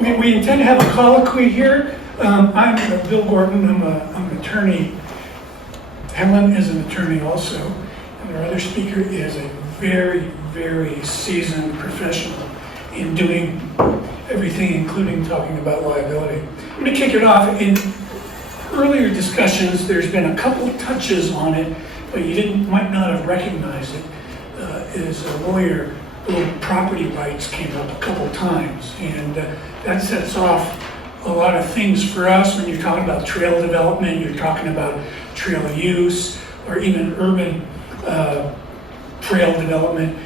We intend to have a colloquy here. I'm Bill Gorton. I'm an attorney. Helen is an attorney also. And our other speaker is a very, very seasoned professional in doing everything, including talking about liability. I'm going to kick it off. In earlier discussions, there's been a couple touches on it, but you might not have recognized it. As a lawyer, the word property rights came up a couple times, and that sets off a lot of things for us. When you're talking about trail development, you're talking about trail use, or even urban trail development.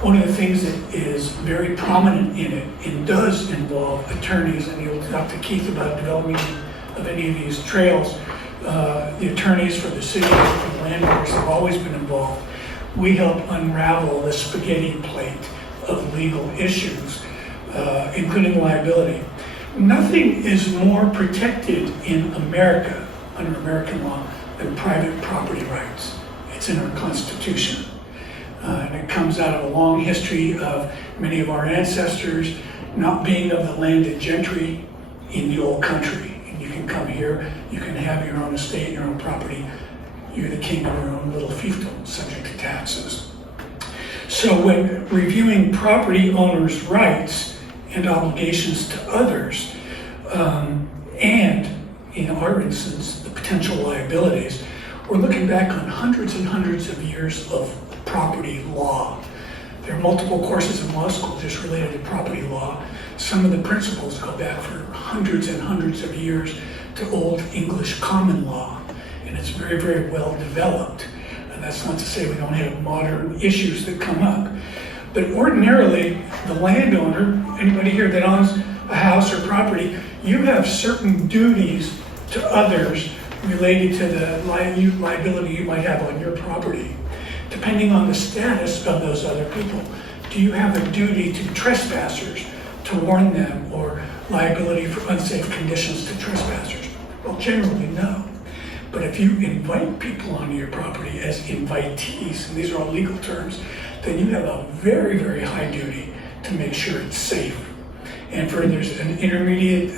One of the things that is very prominent in it and does involve attorneys, and you'll talk to Keith about development of any of these trails. The attorneys for the city and landowners have always been involved. We help unravel the spaghetti plate of legal issues, including liability. Nothing is more protected in America, under American law, than private property rights. It's in our Constitution. And it comes out of a long history of many of our ancestors not being of the landed gentry in the old country. And you can come here, you can have your own estate, your own property. You're the king of your own little fiefdom, subject to taxes. So when reviewing property owners' rights and obligations to others, and in our instance, the potential liabilities, we're looking back on hundreds and hundreds of years of property law. There are multiple courses in law school just related to property law. Some of the principles go back for hundreds and hundreds of years to Old English common law. And it's very, very well developed. And that's not to say we don't have modern issues that come up. But ordinarily, the landowner, anybody here that owns a house or property, you have certain duties to others related to the liability you might have on your property. Depending on the status of those other people, do you have a duty to trespassers to warn them, or liability for unsafe conditions to trespassers? Well, generally, no. But if you invite people onto your property as invitees, and these are all legal terms, then you have a very, very high duty to make sure it's safe. And there's an intermediate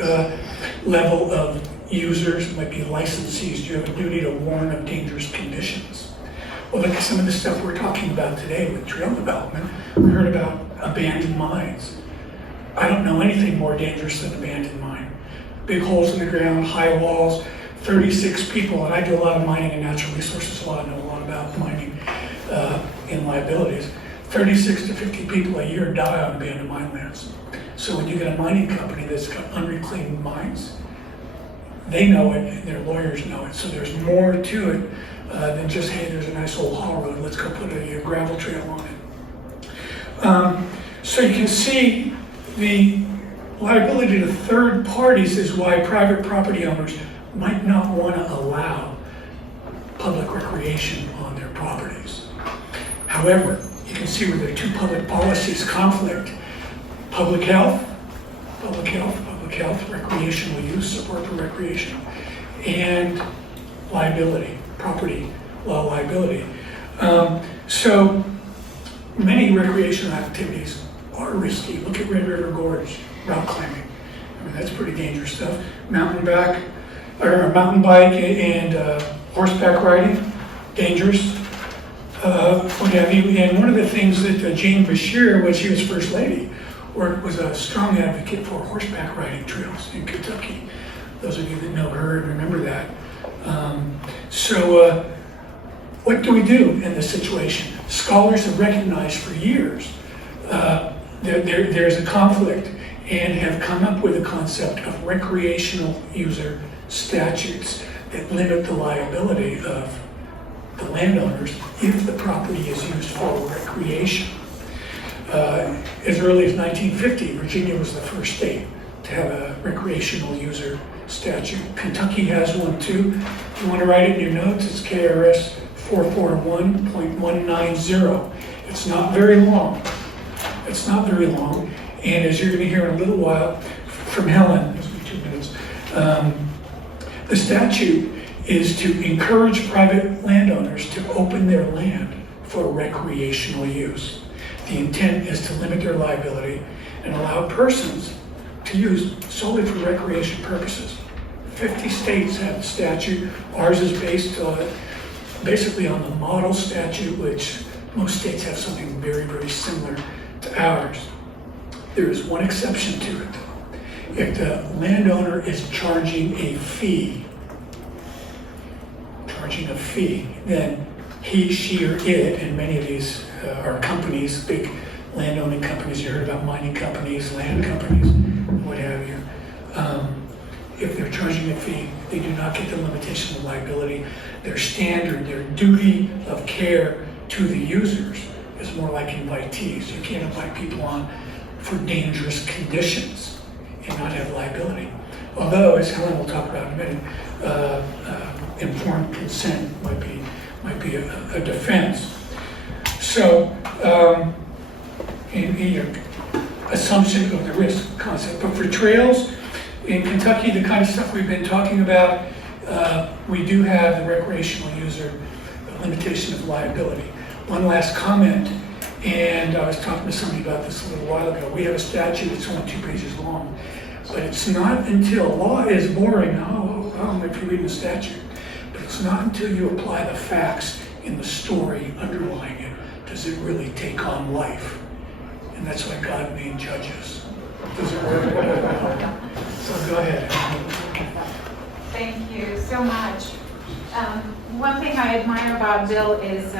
level of users, it might be licensees, you have a duty to warn of dangerous conditions. Well, look at some of the stuff we're talking about today with trail development. We heard about abandoned mines. I don't know anything more dangerous than abandoned mine. Big holes in the ground, high walls, 36 people, and I do a lot of mining and natural resources law. I know a lot about mining and liabilities. 36 to 50 people a year die on abandoned mine lands. So when you get a mining company that's got unreclaimed mines, they know it and their lawyers know it. So there's more to it than just, hey, there's a nice old haul road, let's go put a gravel trail on it. So you can see the liability to third parties is why private property owners might not want to allow public recreation on their properties. However, you can see where the two public policies conflict. Public health, recreational use, support for recreation, and liability, property law liability. So many recreational activities are risky. Look at Red River Gorge, rock climbing. I mean, that's pretty dangerous stuff. Mountain bike and horseback riding, dangerous, what have you. And one of the things that Jane Bashir, when she was First Lady, was a strong advocate for horseback riding trails in Kentucky. Those of you that know her and remember that. So what do we do in this situation? Scholars have recognized for years there's a conflict and have come up with a concept of recreational user statutes that limit the liability of the landowners if the property is used for recreation. As early as 1950, Virginia was the first state to have a recreational user statute. Kentucky has one too. If you want to write it in your notes, it's KRS 441.190. It's not very long. It's not very long. And as you're going to hear in a little while from Helen, this will be 2 minutes, the statute is to encourage private landowners to open their land for recreational use. The intent is to limit their liability and allow persons to use solely for recreation purposes. 50 states have the statute. Ours is based basically on the model statute, which most states have something very, very similar to ours. There is one exception to it. If the landowner is charging a fee, then he, she, or it, and many of these are companies, big landowning companies, you heard about mining companies, land companies, what have you. If they're charging a fee, they do not get the limitation of liability. Their standard, their duty of care to the users is more like invitees. You can't invite people on for dangerous conditions and not have liability. Although, as Helen will talk about in a minute, informed consent might be a defense. So, in your assumption of the risk concept. But for trails, in Kentucky, the kind of stuff we've been talking about, we do have the recreational user limitation of liability. One last comment, and I was talking to somebody about this a little while ago. We have a statute that's only 2 pages long, but it's not until, law is boring, if you read the statute, but it's not until you apply the facts in the story underlying it does it really take on life. And that's why God made judges. Does it work? So go ahead. Thank you so much. One thing I admire about Bill is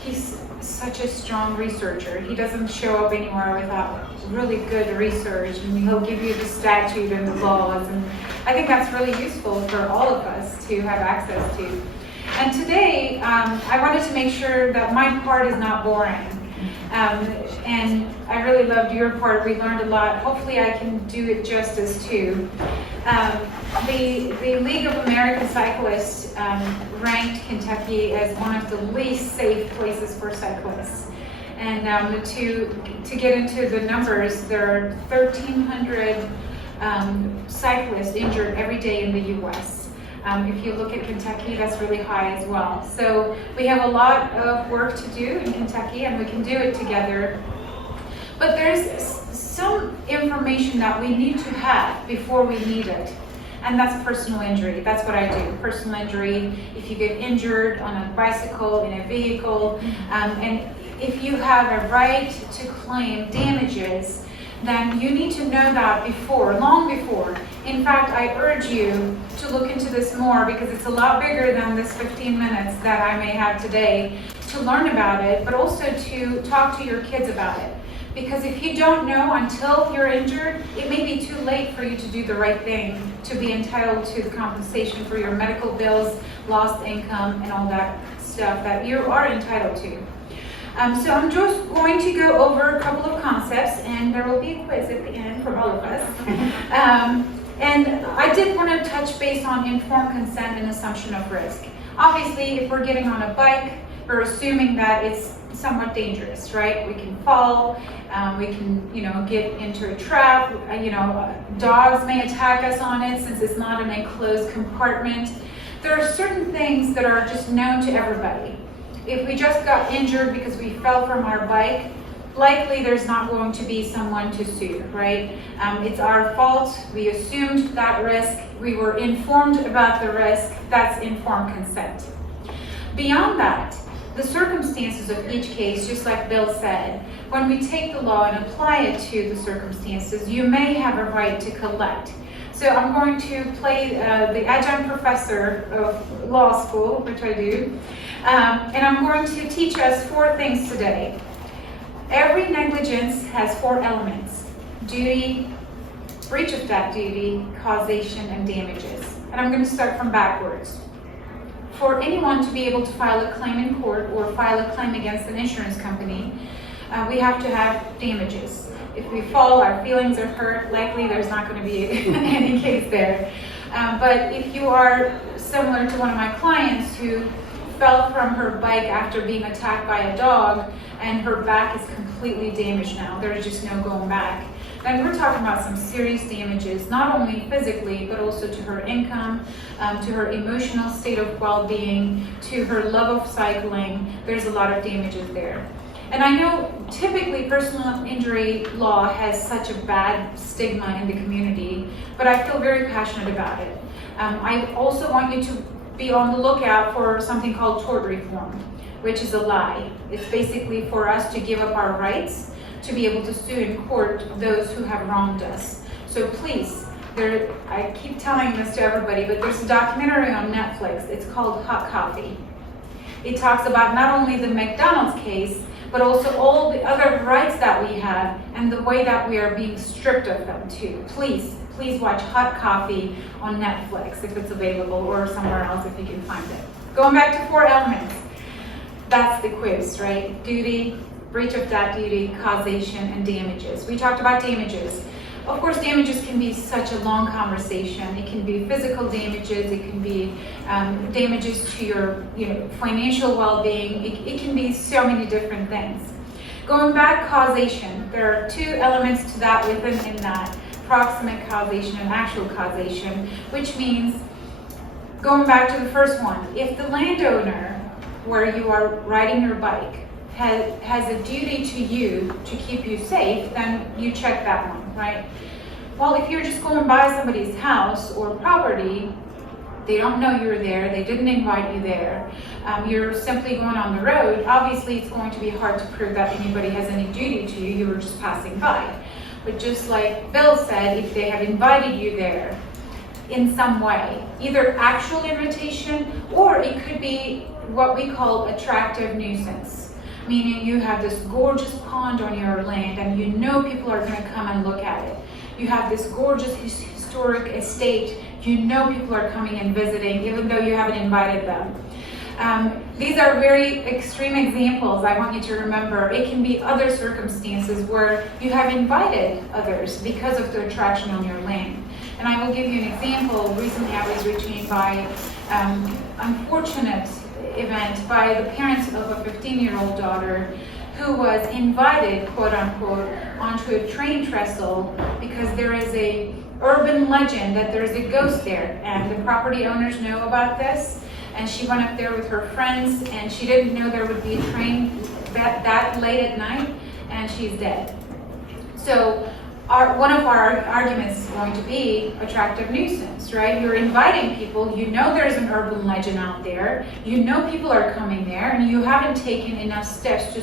he's such a strong researcher. He doesn't show up anywhere without really good research, and he'll give you the statute and the laws, and I think that's really useful for all of us to have access to. And today, I wanted to make sure that my part is not boring. And I really loved your part. We learned a lot. Hopefully I can do it justice too. The League of American Cyclists ranked Kentucky as one of the least safe places for cyclists. And to get into the numbers, there are 1,300 cyclists injured every day in the U.S. If you look at Kentucky, that's really high as well. So we have a lot of work to do in Kentucky, and we can do it together. But there's some information that we need to have before we need it, and that's personal injury. That's what I do, personal injury. If you get injured on a bicycle, in a vehicle, and if you have a right to claim damages, then you need to know that before, long before. In fact, I urge you to look into this more because it's a lot bigger than this 15 minutes that I may have today to learn about it, but also to talk to your kids about it. Because if you don't know until you're injured, it may be too late for you to do the right thing, to be entitled to the compensation for your medical bills, lost income, and all that stuff that you are entitled to. So I'm just going to go over a couple of concepts, and there will be a quiz at the end for all of us. And I did want to touch base on informed consent and assumption of risk. Obviously, if we're getting on a bike, we're assuming that it's somewhat dangerous, right? We can fall, we can, get into a trap. Dogs may attack us on it since it's not an enclosed compartment. There are certain things that are just known to everybody. If we just got injured because we fell from our bike, likely there's not going to be someone to sue, right? It's our fault. We assumed that risk. We were informed about the risk. That's informed consent. Beyond that, the circumstances of each case, just like Bill said, when we take the law and apply it to the circumstances, you may have a right to collect. So I'm going to play the adjunct professor of law school, which I do, and I'm going to teach us 4 things today. Every negligence has 4 elements: duty, breach of that duty, causation, and damages. And I'm going to start from backwards. For anyone to be able to file a claim in court or file a claim against an insurance company, we have to have damages. If we fall, our feelings are hurt, likely there's not going to be any case there. But if you are similar to one of my clients who fell from her bike after being attacked by a dog and her back is completely damaged now, there's just no going back, then we're talking about some serious damages, not only physically, but also to her income, to her emotional state of well-being, to her love of cycling. There's a lot of damages there. And I know typically personal injury law has such a bad stigma in the community, but I feel very passionate about it. I also want you to be on the lookout for something called tort reform, which is a lie. It's basically for us to give up our rights to be able to sue in court those who have wronged us. So please, I keep telling this to everybody, but there's a documentary on Netflix. It's called Hot Coffee. It talks about not only the McDonald's case, but also all the other rights that we have and the way that we are being stripped of them too. Please watch Hot Coffee on Netflix if it's available, or somewhere else if you can find it. Going back to 4 elements. That's the quiz, right? Duty, breach of that duty, causation, and damages. We talked about damages. Of course, damages can be such a long conversation. It can be physical damages. It can be damages to your financial well-being. It can be so many different things. Going back, causation. There are 2 elements to that within that. Proximate causation and actual causation, which means, going back to the first one, if the landowner, where you are riding your bike, has a duty to you to keep you safe, then you check that one, right? Well, if you're just going by somebody's house or property, they don't know you're there, they didn't invite you there, you're simply going on the road, obviously it's going to be hard to prove that anybody has any duty to you, you were just passing by. But just like Bill said, if they have invited you there in some way, either actual invitation, or it could be what we call attractive nuisance. Meaning you have this gorgeous pond on your land and you know people are going to come and look at it. You have this gorgeous historic estate, you know people are coming and visiting even though you haven't invited them. These are very extreme examples I want you to remember. It can be other circumstances where you have invited others because of the attraction on your land. And I will give you an example. Recently I was retained by unfortunate event by the parents of a 15-year-old daughter who was invited, quote unquote, onto a train trestle because there is a urban legend that there's a ghost there, and the property owners know about this, and she went up there with her friends and she didn't know there would be a train that late at night, and she's dead. So one of our arguments is going to be attractive nuisance, right? You're inviting people, you know there's an urban legend out there, you know people are coming there, and you haven't taken enough steps to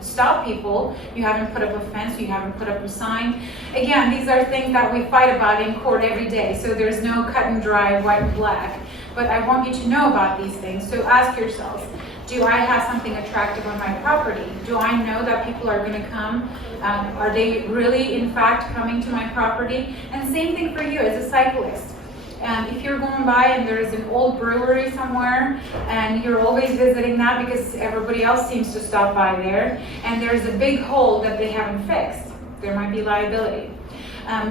stop people. You haven't put up a fence, you haven't put up a sign. Again, these are things that we fight about in court every day, so there's no cut and dry, white and black. But I want you to know about these things, so ask yourselves, do I have something attractive on my property? Do I know that people are going to come? Are they really, in fact, coming to my property? And same thing for you as a cyclist. If you're going by and there's an old brewery somewhere and you're always visiting that because everybody else seems to stop by there, and there's a big hole that they haven't fixed, there might be liability.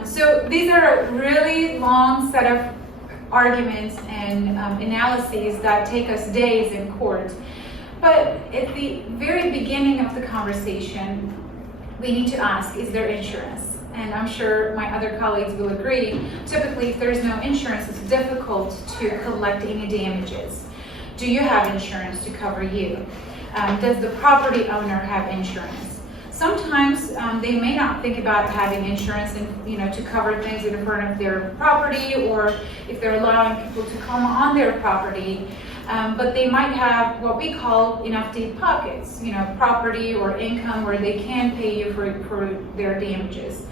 So these are a really long set of arguments and analyses that take us days in court. But at the very beginning of the conversation, we need to ask, is there insurance? And I'm sure my other colleagues will agree, typically if there's no insurance, it's difficult to collect any damages. Do you have insurance to cover you? Does the property owner have insurance? Sometimes they may not think about having insurance and, to cover things in front of their property, or if they're allowing people to come on their property. But they might have what we call enough deep pockets, property or income where they can pay you for their damages.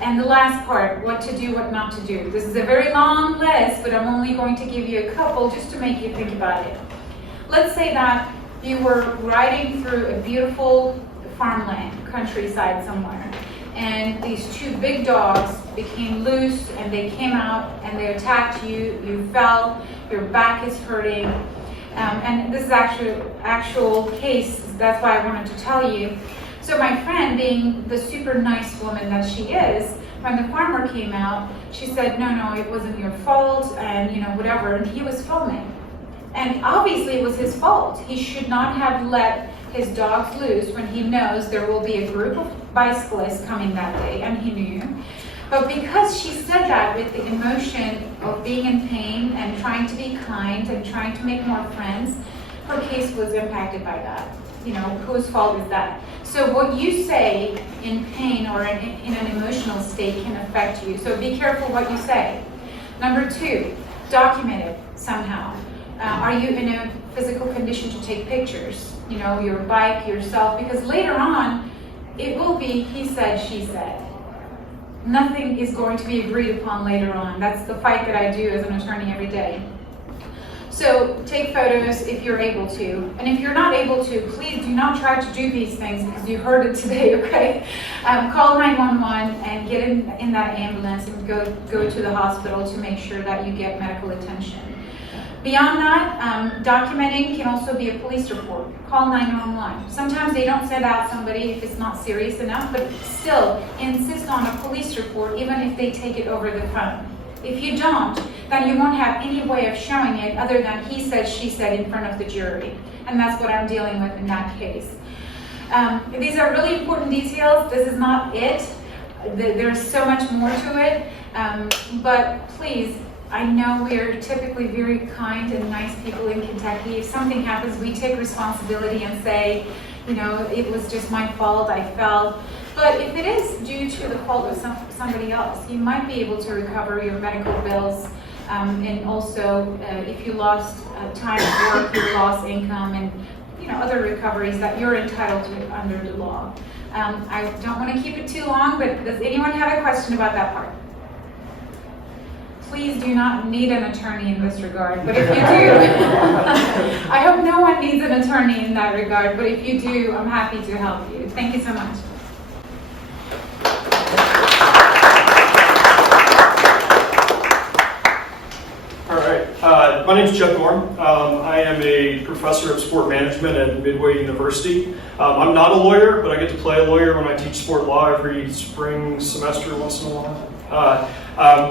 And the last part, what to do, what not to do. This is a very long list, but I'm only going to give you a couple just to make you think about it. Let's say that you were riding through a beautiful farmland, countryside somewhere, and these 2 big dogs became loose and they came out and they attacked you, you fell, your back is hurting, and this is actual case, that's why I wanted to tell you. So my friend, being the super nice woman that she is, when the farmer came out, she said, no, it wasn't your fault, and whatever, and he was filming. And obviously it was his fault. He should not have let his dogs loose when he knows there will be a group of bicyclists coming that day, and he knew. But because she said that with the emotion of being in pain and trying to be kind and trying to make more friends, her case was impacted by that. Whose fault is that? So what you say in pain or in an emotional state can affect you. So be careful what you say. Number 2, document it somehow. Are you in a physical condition to take pictures? You know, your bike, yourself, because later on, it will be he said, she said. Nothing is going to be agreed upon later on. That's the fight that I do as an attorney every day. So take photos if you're able to. And if you're not able to, please do not try to do these things because you heard it today, okay? Call 911 and get in that ambulance and go to the hospital to make sure that you get medical attention. Beyond that, documenting can also be a police report. Call 911. Sometimes they don't send out somebody if it's not serious enough, but still insist on a police report even if they take it over the phone. If you don't, then you won't have any way of showing it other than he said, she said in front of the jury. And that's what I'm dealing with in that case. These are really important details. This is not it. There's so much more to it. But please, I know we are typically very kind and nice people in Kentucky. If something happens, we take responsibility and say, you know, it was just my fault, I fell. But if it is due to the fault of somebody else, you might be able to recover your medical bills. And also, if you lost time at work, you lost income, and you know other recoveries that you're entitled to under the law. I don't want to keep it too long, but does anyone have a question about that part? Please do not need an attorney in this regard, but if you do, I hope no one needs an attorney in that regard, but if you do, I'm happy to help you. Thank you so much. All right, my name is Jeff Gorham. I am a professor of sport management at Midway University. I'm not a lawyer, but I get to play a lawyer when I teach sport law every spring semester once in a while.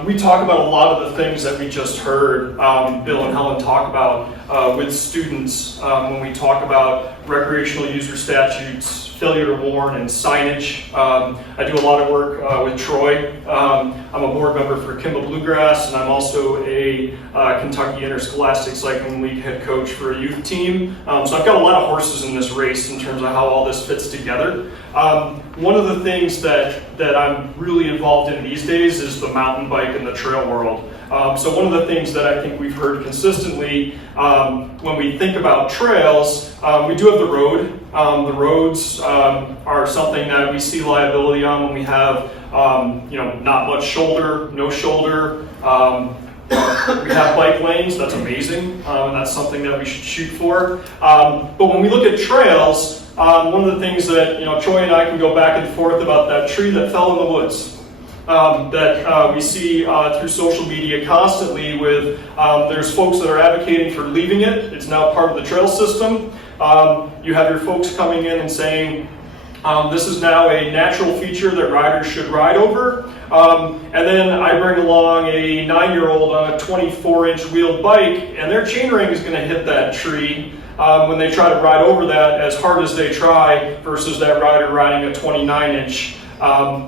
We talk about a lot of the things that we just heard Bill and Helen talk about with students when we talk about recreational user statutes, failure to warn, and signage. I do a lot of work with Troy. I'm a board member for Kimball Bluegrass, and I'm also a Kentucky Interscholastic Cycling League head coach for a youth team. So I've got a lot of horses in this race in terms of how all this fits together. One of the things that I'm really involved in these days is the mountain bike and the trail world. So one of the things that I think we've heard consistently when we think about trails, we do have the road. The roads are something that we see liability on when we have not much shoulder, no shoulder. We have bike lanes, that's amazing, and that's something that we should shoot for. But when we look at trails, one of the things that Troy and I can go back and forth about that tree that fell in the woods. That we see through social media constantly with there's folks that are advocating for leaving it. It's now part of the trail system. You have your folks coming in and saying this is now a natural feature that riders should ride over. And then I bring along a 9-year-old on a 24-inch wheeled bike, and their chainring is going to hit that tree when they try to ride over that as hard as they try versus that rider riding a 29-inch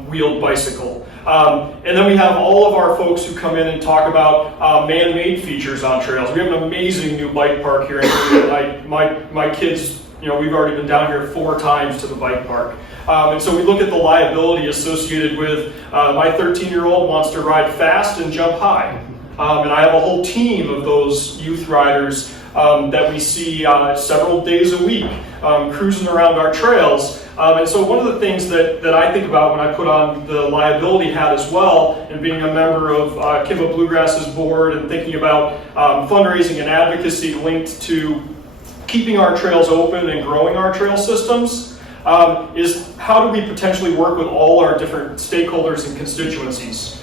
wheeled bicycle. And then we have all of our folks who come in and talk about man-made features on trails. We have an amazing new bike park here in my kids, we've already been down here 4 times to the bike park. And so we look at the liability associated with my 13-year-old wants to ride fast and jump high. And I have a whole team of those youth riders that we see several days a week cruising around our trails. And so one of the things that I think about when I put on the liability hat as well, and being a member of Kimball Bluegrass's board and thinking about fundraising and advocacy linked to keeping our trails open and growing our trail systems, is how do we potentially work with all our different stakeholders and constituencies?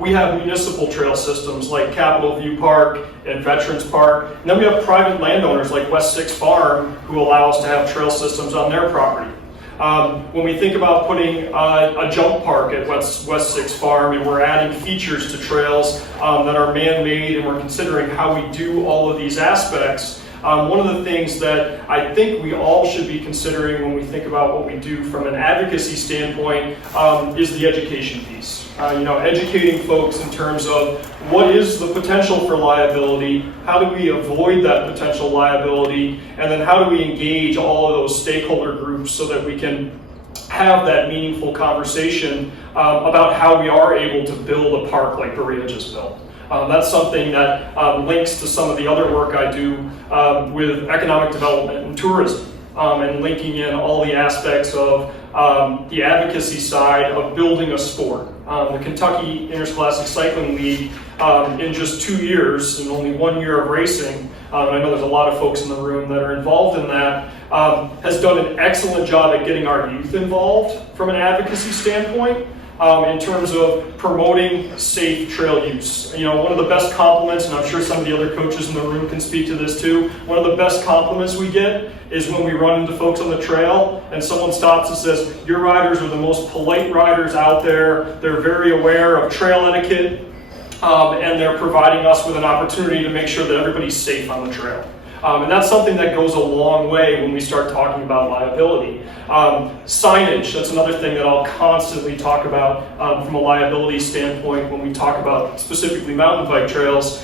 We have municipal trail systems like Capitol View Park and Veterans Park, and then we have private landowners like West 6 Farm who allow us to have trail systems on their property. When we think about putting a jump park at West 6 Farm and we're adding features to trails that are man-made and we're considering how we do all of these aspects, one of the things that I think we all should be considering when we think about what we do from an advocacy standpoint is the education piece. educating folks in terms of what is the potential for liability, how do we avoid that potential liability, and then how do we engage all of those stakeholder groups so that we can have that meaningful conversation about how we are able to build a park like Berea just built. That's something that links to some of the other work I do with economic development and tourism, and linking in all the aspects of the advocacy side of building a sport. The Kentucky Interscholastic Cycling League, in just 2 years, and only 1 year of racing, and I know there's a lot of folks in the room that are involved in that, has done an excellent job at getting our youth involved from an advocacy standpoint. In terms of promoting safe trail use. One of the best compliments, and I'm sure some of the other coaches in the room can speak to this too, one of the best compliments we get is when we run into folks on the trail and someone stops and says, your riders are the most polite riders out there, they're very aware of trail etiquette, and they're providing us with an opportunity to make sure that everybody's safe on the trail. And that's something that goes a long way when we start talking about liability. Signage, that's another thing that I'll constantly talk about from a liability standpoint when we talk about specifically mountain bike trails,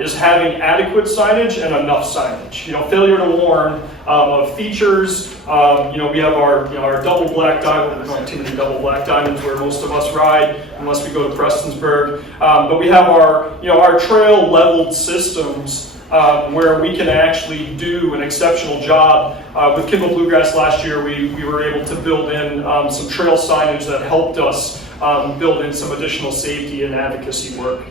is having adequate signage and enough signage. Failure to warn of features. We have our double black diamond. There's not too many double black diamonds where most of us ride, unless we go to Prestonsburg. But we have our trail leveled systems. Where we can actually do an exceptional job. With Kimball Bluegrass last year, we were able to build in some trail signage that helped us build in some additional safety and advocacy work.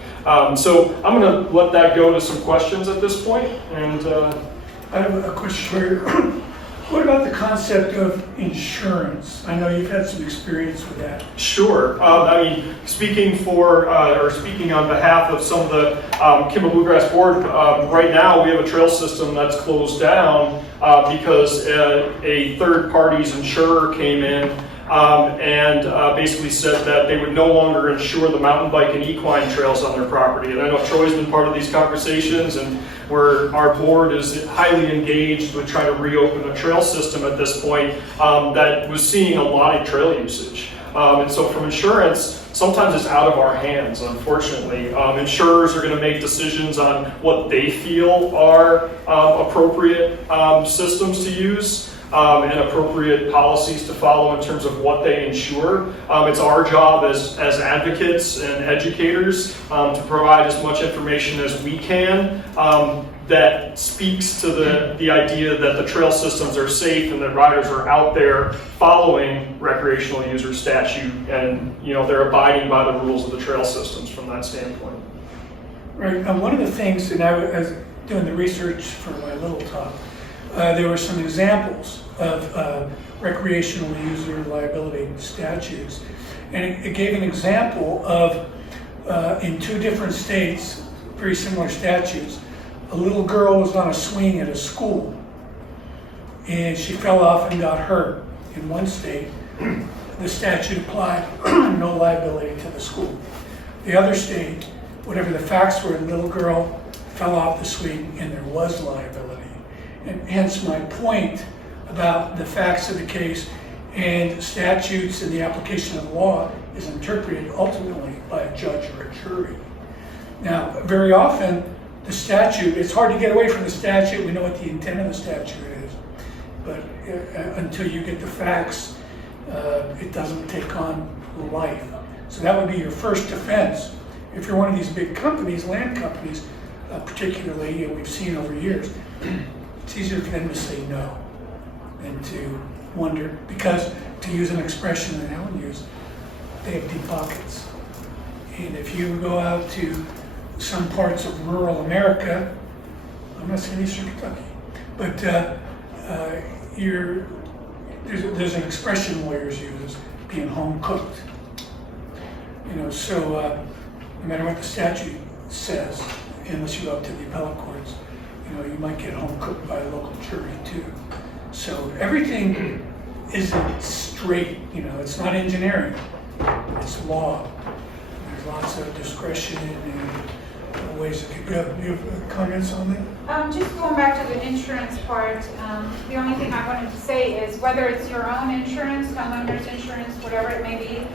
So I'm going to let that go to some questions at this point. And I have a question for you. What about the concept of insurance? I know you've had some experience with that. Sure. Speaking on behalf of some of the Kimball Bluegrass Board, right now we have a trail system that's closed down because a third party's insurer came in and basically said that they would no longer insure the mountain bike and equine trails on their property. And I know Troy's been part of these conversations, and where our board is highly engaged with trying to reopen a trail system at this point that was seeing a lot of trail usage. And so from insurance, sometimes it's out of our hands, unfortunately. Insurers are going to make decisions on what they feel are appropriate systems to use. And appropriate policies to follow in terms of what they insure. It's our job as advocates and educators to provide as much information as we can that speaks to the idea that the trail systems are safe and that riders are out there following recreational user statute and they're abiding by the rules of the trail systems from that standpoint. Right. One of the things, and I was doing the research for my little talk, there were some examples of recreational user liability statutes. And it gave an example of, in 2 different states, very similar statutes, a little girl was on a swing at a school and she fell off and got hurt. In one state, the statute applied no liability to the school. The other state, whatever the facts were, the little girl fell off the swing and there was liability. And hence my point about the facts of the case and statutes and the application of law is interpreted ultimately by a judge or a jury. Now, very often the statute, it's hard to get away from the statute. We know what the intent of the statute is, but until you get the facts, it doesn't take on life. So that would be your first defense. If you're one of these big companies, land companies, particularly, we've seen over years, it's easier for them to say no than to wonder, because to use an expression that Helen used, they have deep pockets. And if you go out to some parts of rural America, I'm not saying Eastern Kentucky, but there's an expression lawyers use, being home cooked. So no matter what the statute says, unless you go up to the appellate courts, you might get home cooked by a local jury too. So everything isn't straight, it's not engineering, it's law. There's lots of discretion and ways it could go. Do you have comments on that? Just going back to the insurance part, the only thing I wanted to say is whether it's your own insurance, homeowner's insurance, whatever it may be,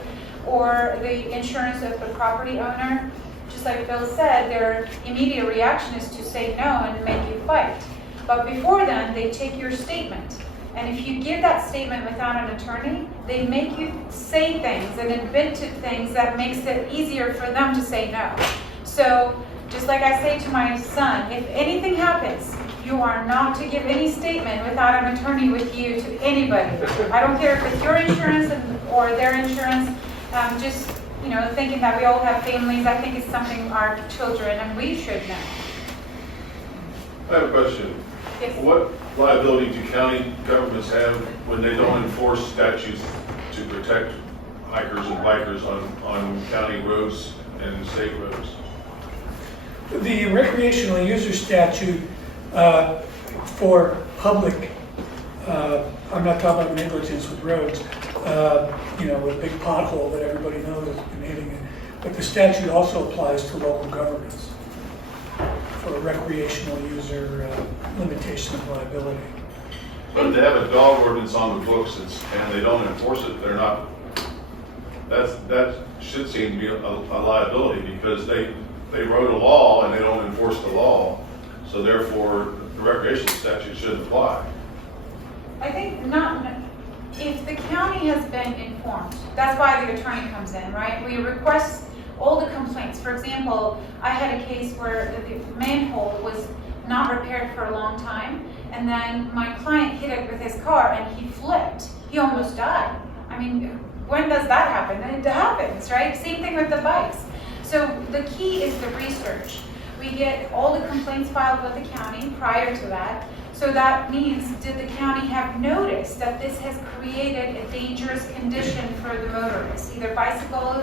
or the insurance of the property owner, just like Bill said, their immediate reaction is to say no and make you fight. But before then, they take your statement. And if you give that statement without an attorney, they make you say things and admit to things that makes it easier for them to say no. So just like I say to my son, if anything happens, you are not to give any statement without an attorney with you to anybody. I don't care if it's your insurance or their insurance. Just thinking that we all have families, I think it's something our children and we should know. I have a question. Yes. What liability do county governments have when they don't enforce statutes to protect hikers and bikers on county roads and state roads? The recreational user statute for public, I'm not talking about negligence with roads, with a big pothole that everybody knows has been hitting it. But the statute also applies to local governments for a recreational user limitation of liability. But if they have a dog ordinance on the books and they don't enforce it, they're not, that should seem to be a liability because they wrote a law and they don't enforce the law. So therefore, the recreational statute shouldn't apply. I think if the county has been informed, that's why the attorney comes in, right? We request all the complaints. For example, I had a case where the manhole was not repaired for a long time, and then my client hit it with his car and he flipped. He almost died. I mean, when does that happen? It happens, right? Same thing with the bikes. So the key is the research. We get all the complaints filed with the county prior to that. So that means, did the county have notice that this has created a dangerous condition for the motorist, either bicycle,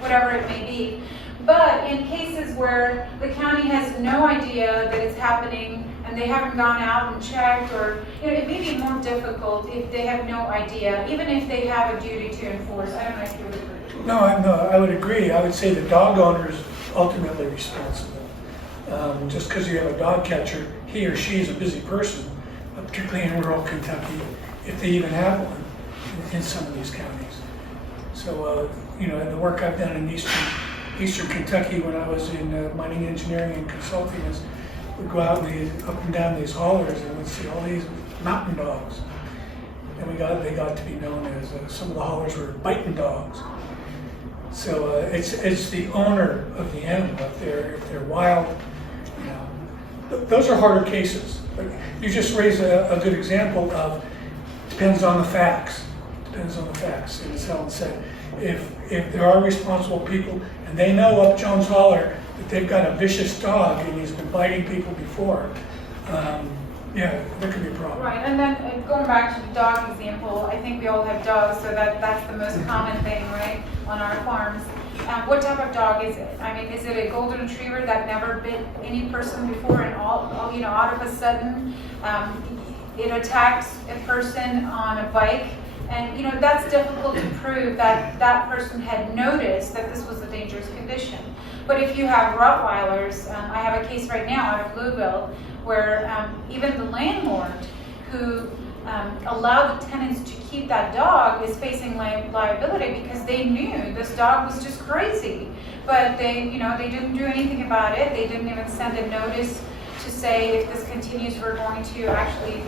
whatever it may be. But in cases where the county has no idea that it's happening and they haven't gone out and checked, or it may be more difficult if they have no idea, even if they have a duty to enforce. I don't know if you would agree. No, I would agree. I would say the dog owner is ultimately responsible. Just because you have a dog catcher, he or she is a busy person, particularly in rural Kentucky, if they even have one in some of these counties. So, the work I've done in eastern Kentucky when I was in mining engineering and consulting is we'd go out up and down these haulers and we'd see all these mountain dogs. And they got to be known as, some of the haulers were biting dogs. So it's the owner of the animal. If they're wild, those are harder cases. But you just raised a good example of depends on the facts. Depends on the facts. And as Helen said, if there are responsible people and they know up Jones Holler that they've got a vicious dog and he's been biting people before, there could be a problem. Right, and then going back to the dog example, I think we all have dogs, so that's the most common thing, right, on our farms. What type of dog is it? I mean, is it a golden retriever that never bit any person before and all of a sudden it attacks a person on a bike? And that's difficult to prove that that person had noticed that this was a dangerous condition. But if you have Rottweilers, I have a case right now out of Louisville where even the landlord who allowed the tenants to keep that dog is facing liability because they knew this dog was just crazy. But they didn't do anything about it. They didn't even send a notice to say if this continues, we're going to actually,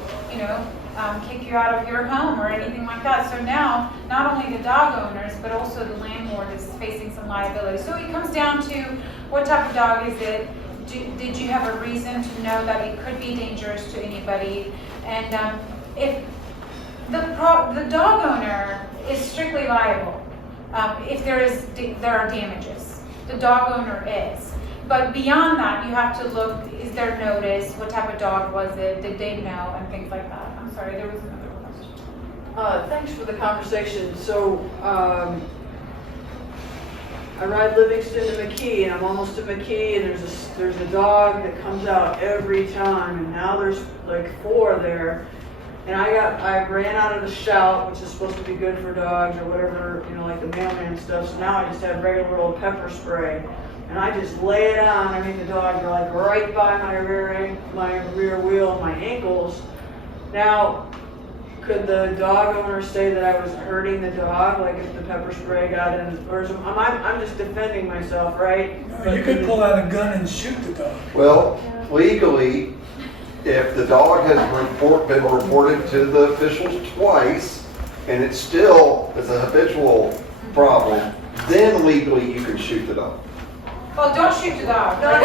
kick you out of your home or anything like that. So now, not only the dog owners, but also the landlord is facing some liability. So it comes down to what type of dog is it? Did you have a reason to know that it could be dangerous to anybody? And if the dog owner is strictly liable, if there are damages, the dog owner is. But beyond that, you have to look, is there notice? What type of dog was it? Did they know? And things like that. I'm sorry, there was another question. Thanks for the conversation. So, I ride Livingston to McKee, and I'm almost to McKee, and there's a dog that comes out every time, and now there's like 4 there. And I ran out of the shout, which is supposed to be good for dogs or whatever, like the mailman stuff. So now I just have regular old pepper spray. And I just lay it on. I mean, the dogs are like right by my rear wheel, my ankles. Now, could the dog owner say that I was hurting the dog, like if the pepper spray got in, or some, I'm just defending myself, right? You could pull out a gun and shoot the dog. Well, legally, if the dog has been reported to the officials twice, and it still is a habitual problem, then legally you can shoot the dog. Well, don't shoot the dog. But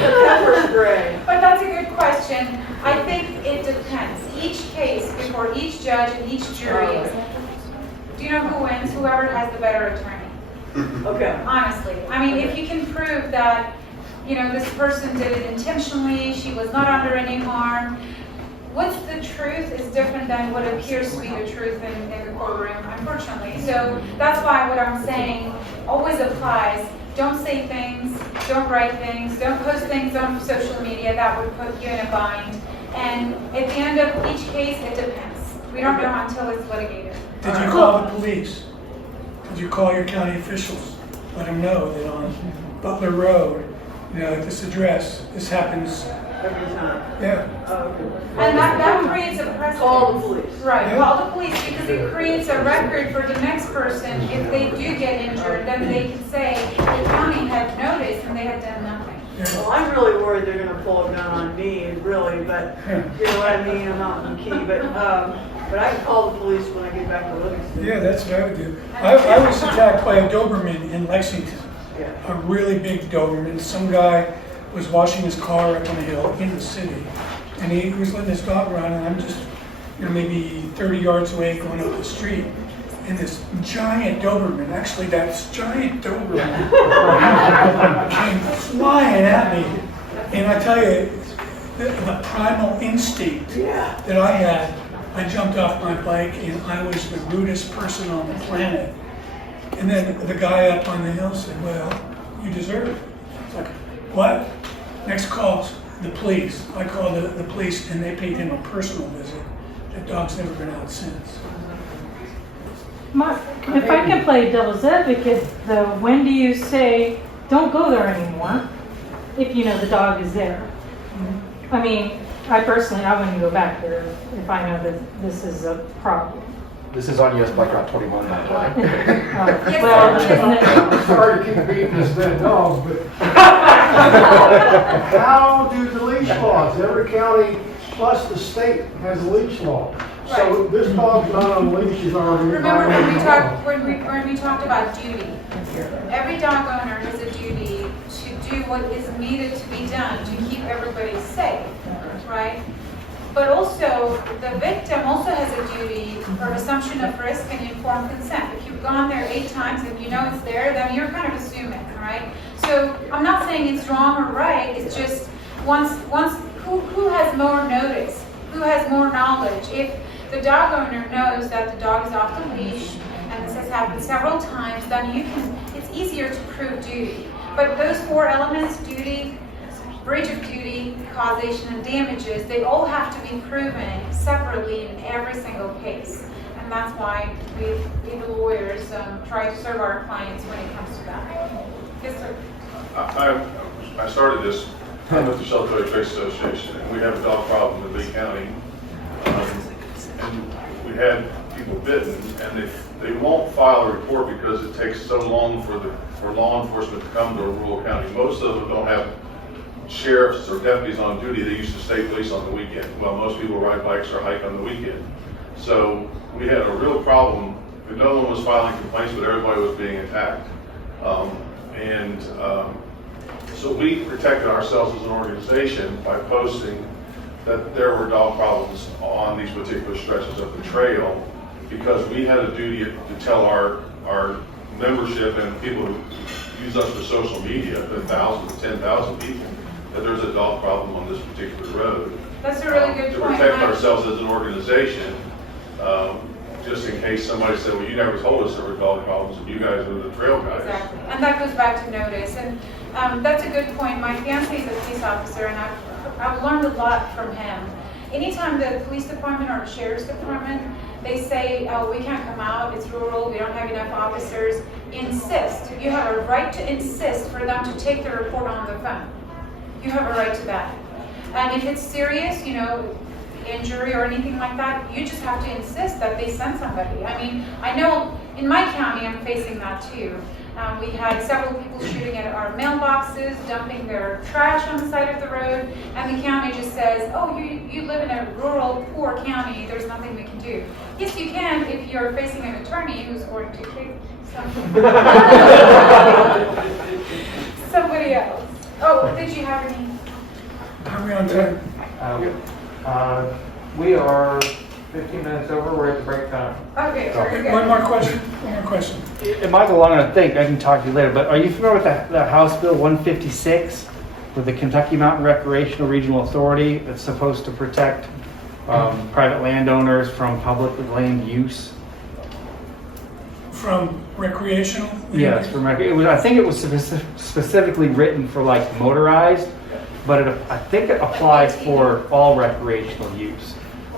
the pepper spray. But that's a good question. I think it depends. Each case before each judge and each jury is, do you know who wins? Whoever has the better attorney. Okay. Honestly. I mean, if you can prove that, you know, this person did it intentionally, she was not under any harm, what's the truth is different than what appears to be the truth in the courtroom, unfortunately. So that's why what I'm saying always applies. Don't say things, don't write things, don't post things on social media that would put you in a bind. And at the end of each case, it depends. We don't know until it's litigated. Did you call the police? Did you call your county officials? Let them know that on Butler Road, you know, at this address, this happens. Every time. Yeah. Oh, okay. And that creates a precedent. Call the police. Right, Yeah. call the police because it creates a record for the next person. If they do get injured, then they can say the county had noticed and they had done nothing. Well, I'm really worried they're gonna pull a gun on me, really, but you know what I mean, I'm not in the key, but I can call the police when I get back to Livingston. Yeah, that's what I would do. I was attacked by a Doberman in Lexington, Yeah. a really big Doberman. Some guy was washing his car up on a hill in the city, and he was letting his dog run, and I'm just, you know, maybe 30 yards away going up the street, and this giant Doberman, actually that giant Doberman, came flying at me. And I tell you, the primal instinct Yeah. that I had, I jumped off my bike and I was the rudest person on the planet. And then the guy up on the hill said, well, you deserve it. It's like, what? Next call's the police. I called the police and they paid him a personal visit. That dog's never been out since. If I can play devil's advocate, though, when do you say, don't go there anymore, if you know the dog is there? I mean, I wouldn't go back there if I know that this is a problem. This is on US Bike Route 21, by the way. Well, isn't it? Sorry to keep beating this dead dog, but how do the leash laws? Every county plus the state has a leash law. So this dog's not on leash, he's already. Remember when we talked about duty? Every dog owner has a duty to do what is needed to be done to keep everybody safe, right? But also, the victim also has a duty for assumption of risk and informed consent. If you've gone there 8 times and you know it's there, then you're kind of assuming, right? So I'm not saying it's wrong or right. It's just who has more notice, who has more knowledge. If the dog owner knows that the dog is off the leash, and this has happened several times, then it's easier to prove duty. But those 4 elements, duty, breach of duty, causation, and damages, they all have to be proven separately in every single case. And that's why we the lawyers, try to serve our clients when it comes to that. Yes, sir. I started this with the Shelter Trade Association, and we have a dog problem in Lee County. And we had people bitten, and they won't file a report because it takes so long for law enforcement to come to a rural county. Most of them don't have sheriffs or deputies on duty. They use the state police on the weekend. Well, most people ride bikes or hike on the weekend. So we had a real problem. No one was filing complaints, but everybody was being attacked. So we protected ourselves as an organization by posting that there were dog problems on these particular stretches of the trail, because we had a duty to tell our membership and people who use us for social media, the thousands, 10,000 people, that there's a dog problem on this particular road. That's a really good point. To protect ourselves as an organization, just in case somebody said, well, you never told us there were dog problems and you guys are the trail guys. Exactly, and that goes back to notice, and that's a good point. My fiance is a police officer, and I've learned a lot from him. Anytime the police department or the sheriff's department, they say, oh, we can't come out, it's rural, we don't have enough officers, insist. You have a right to insist for them to take the report on the phone. You have a right to that. And if it's serious, you know, injury or anything like that, you just have to insist that they send somebody. I mean, I know in my county I'm facing that too. We had several people shooting at our mailboxes, dumping their trash on the side of the road, and the county just says, oh, you live in a rural, poor county, there's nothing we can do. Yes, you can if you're facing an attorney who's going to kick somebody else. Oh, did you have any? Are we on time? We are 15 minutes over, we're at the break time. Okay, very good. One more question, one more question. It might go long, I think, I can talk to you later, but are you familiar with the House Bill 156 with the Kentucky Mountain Recreational Regional Authority that's supposed to protect private landowners from public land use? From recreational? Yes, from I think it was specifically written for like motorized, but I think it applies for all recreational use.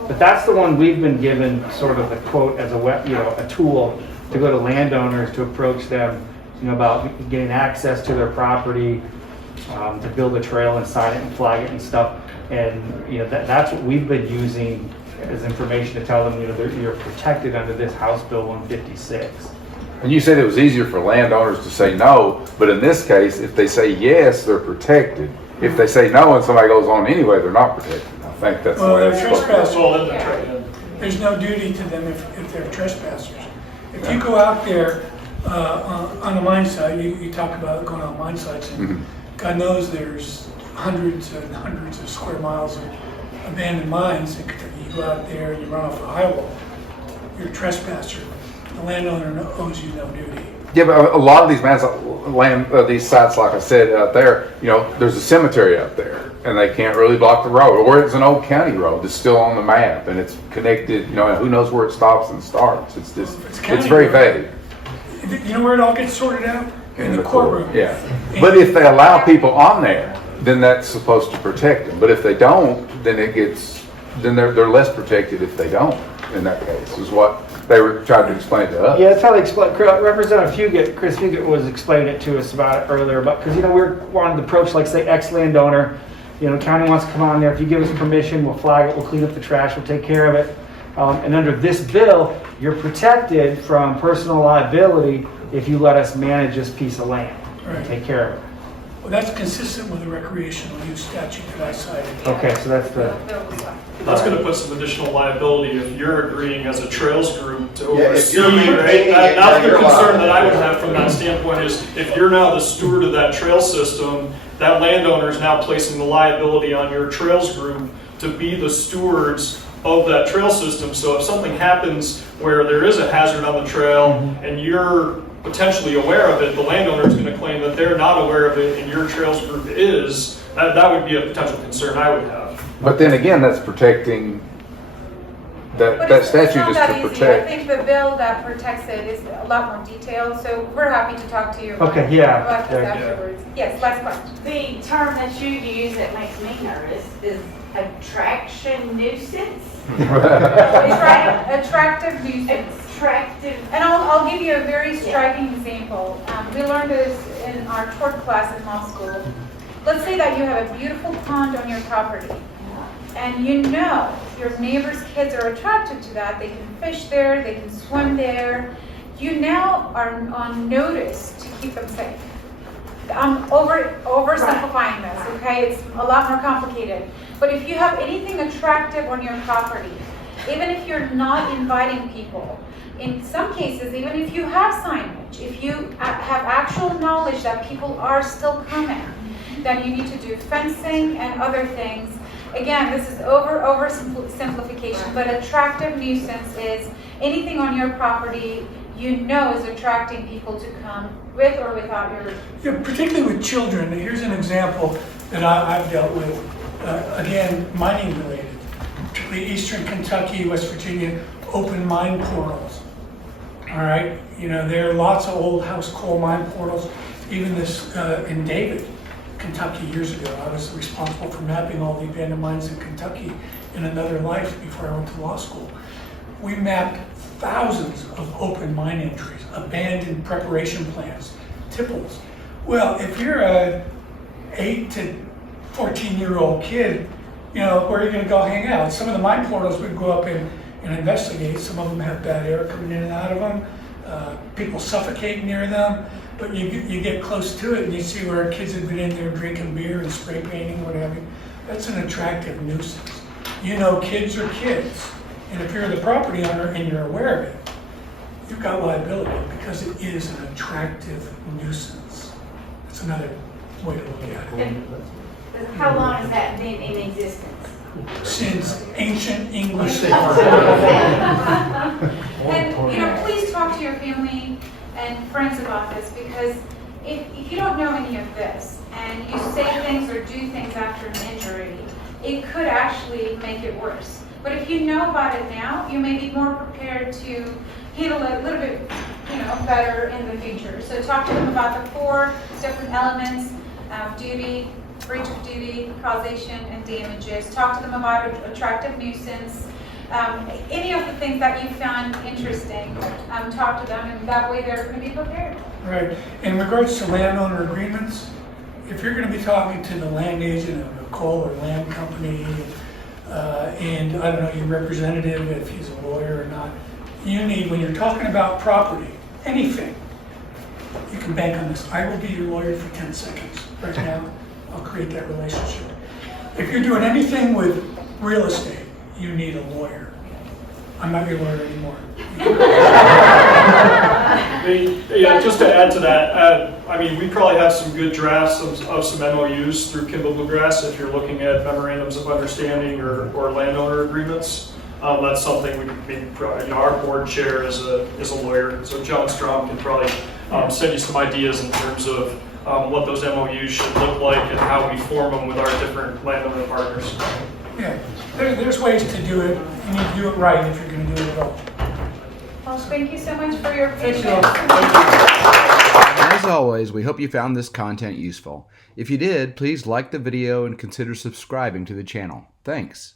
But that's the one we've been given sort of the quote as a tool to go to landowners to approach them, about getting access to their property, to build a trail and sign it and flag it and stuff. And that's what we've been using as information to tell them, you're protected under this House Bill 156. And you said it was easier for landowners to say no, but in this case, if they say yes, they're protected. If they say no and somebody goes on anyway, they're not protected. I think that's the Well, way they're it's supposed to be. trespassers. There's no duty to them if they're trespassers. If you go out there on a mine site, you talk about going on mine sites, and God knows there's hundreds and hundreds of square miles of abandoned mines. And you go out there and you run off a highwall, you're a trespasser. The landowner owes you no duty. Yeah, but a lot of these these sites, like I said out there, there's a cemetery out there, and they can't really block the road, or it's an old county road that's still on the map, and it's connected. And who knows where it stops and starts? It's just, it's very vague. You know where it all gets sorted out? In the courtroom. Yeah, but if they allow people on there, then that's supposed to protect them. But if they don't, then they're less protected if they don't. In that case, is what they were trying to explain to us. Yeah, that's how they explain. Representative Chris Fugit was explaining it to us about it earlier. Because we're wanting to approach, like say, ex-landowner. County wants to come on there. If you give us permission, we'll flag it. We'll clean up the trash. We'll take care of it. And under this bill, you're protected from personal liability if you let us manage this piece of land and take care of it. Well, that's consistent with the recreational use statute that I cited. Okay, so that's the. That's going to put some additional liability if you're agreeing as a trails group to Yeah, if oversee, you're right? maintaining it, That's the you're concern that I would liable. have from that standpoint is if you're now the steward of that trail system, that landowner is now placing the liability on your trails group to be the stewards of that trail system. So if something happens where there is a hazard on the trail and you're potentially aware of it, the landowner is going to claim that they're not aware of it and your trails group is. That would be a potential concern I would have. But then again, that's protecting. But That it's statute not is that to easy. I protect. think the bill that protects it is a lot more detailed, so we're happy to talk to you about Okay, yeah, about this yeah. afterwards. Yes, last question. The term that you use that makes me nervous is attraction nuisance. Attractive nuisance. Attractive. And I'll give you a very striking example. We learned this in our tort class in law school. Let's say that you have a beautiful pond on your property, and your neighbor's kids are attracted to that. They can fish there, they can swim there. You now are on notice to keep them safe. I'm oversimplifying this, okay? It's a lot more complicated. But if you have anything attractive on your property, even if you're not inviting people, in some cases, even if you have signage, if you have actual knowledge that people are still coming, then you need to do fencing and other things. Again, this is oversimplification, but attractive nuisance is anything on your property is attracting people to come with or without your. Yeah, particularly with children. Here's an example that I've dealt with. Again, mining related. Particularly Eastern Kentucky, West Virginia, open mine portals. All right, there are lots of old house coal mine portals. Even this in David, Kentucky, years ago, I was responsible for mapping all the abandoned mines in Kentucky in another life before I went to law school. We mapped thousands of open mine entries, abandoned preparation plants, tipples. Well, if you're a 8 to 14-year-old kid, You know, where are you gonna go hang out? Some of the mine portals would go up and investigate. Some of them have bad air coming in and out of them. People suffocate near them. But you get close to it and you see where kids have been in there drinking beer and spray painting, what have you. That's an attractive nuisance. You know, kids are kids. And if you're the property owner and you're aware of it, you've got liability because it is an attractive nuisance. That's another way to look at it. How long has that been in existence? Since ancient English. And, you know, please talk to your family and friends about this, because if you don't know any of this and you say things or do things after an injury, it could actually make it worse. But if you know about it now, you may be more prepared to handle it a little bit, you know, better in the future. So talk to them about the 4 different elements: duty, breach of duty, causation, and damages. Talk to them about attractive nuisance. Any of the things that you found interesting, talk to them, and that way they're going to be prepared. Right. In regards to landowner agreements, if you're going to be talking to the land agent of a coal or land company, and I don't know, your representative, if he's a lawyer or not, you need, when you're talking about property, anything, you can bank on this. I will be your lawyer for 10 seconds. Right now, I'll create that relationship. If you're doing anything with real estate, you need a lawyer. I'm not your lawyer anymore. Yeah, just to add to that, I mean, we probably have some good drafts of some MOUs through Kimball Bluegrass if you're looking at memorandums of understanding or landowner agreements. That's something our board chair is a lawyer, so John Strom can probably send you some ideas in terms of what those MOUs should look like and how we form them with our different landowner partners. Yeah, there's ways to do it. You need to do it right if you're going to do it at all. Well, thank you so much for your Thank patience. you. As always, we hope you found this content useful. If you did, please like the video and consider subscribing to the channel. Thanks.